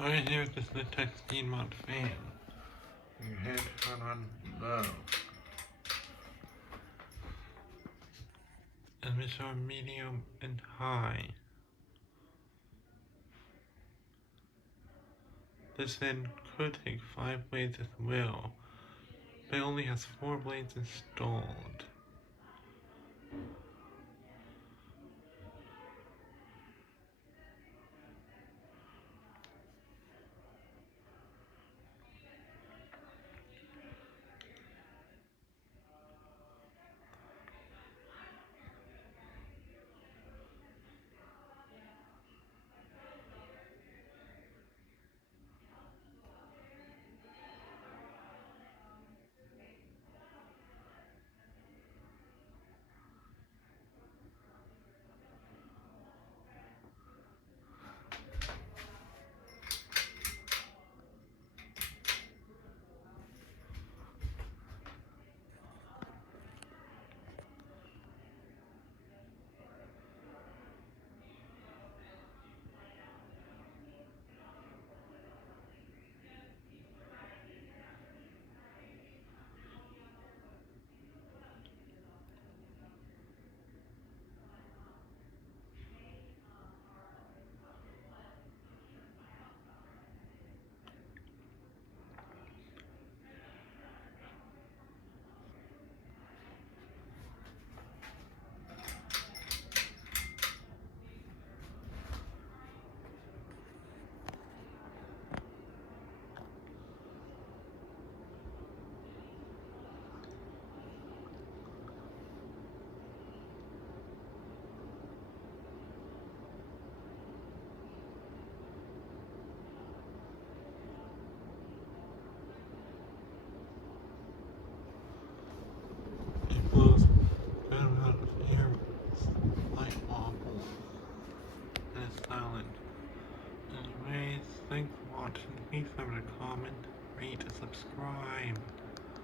Hi there, this is the Textine Mod fan. Your head on low. And we show medium and high. This fan could take 5 blades as well, but it only has 4 blades installed. It blows good amount of air, like awful, and it's silent. Anyways, thanks for watching. Please leave a comment, rate, and subscribe.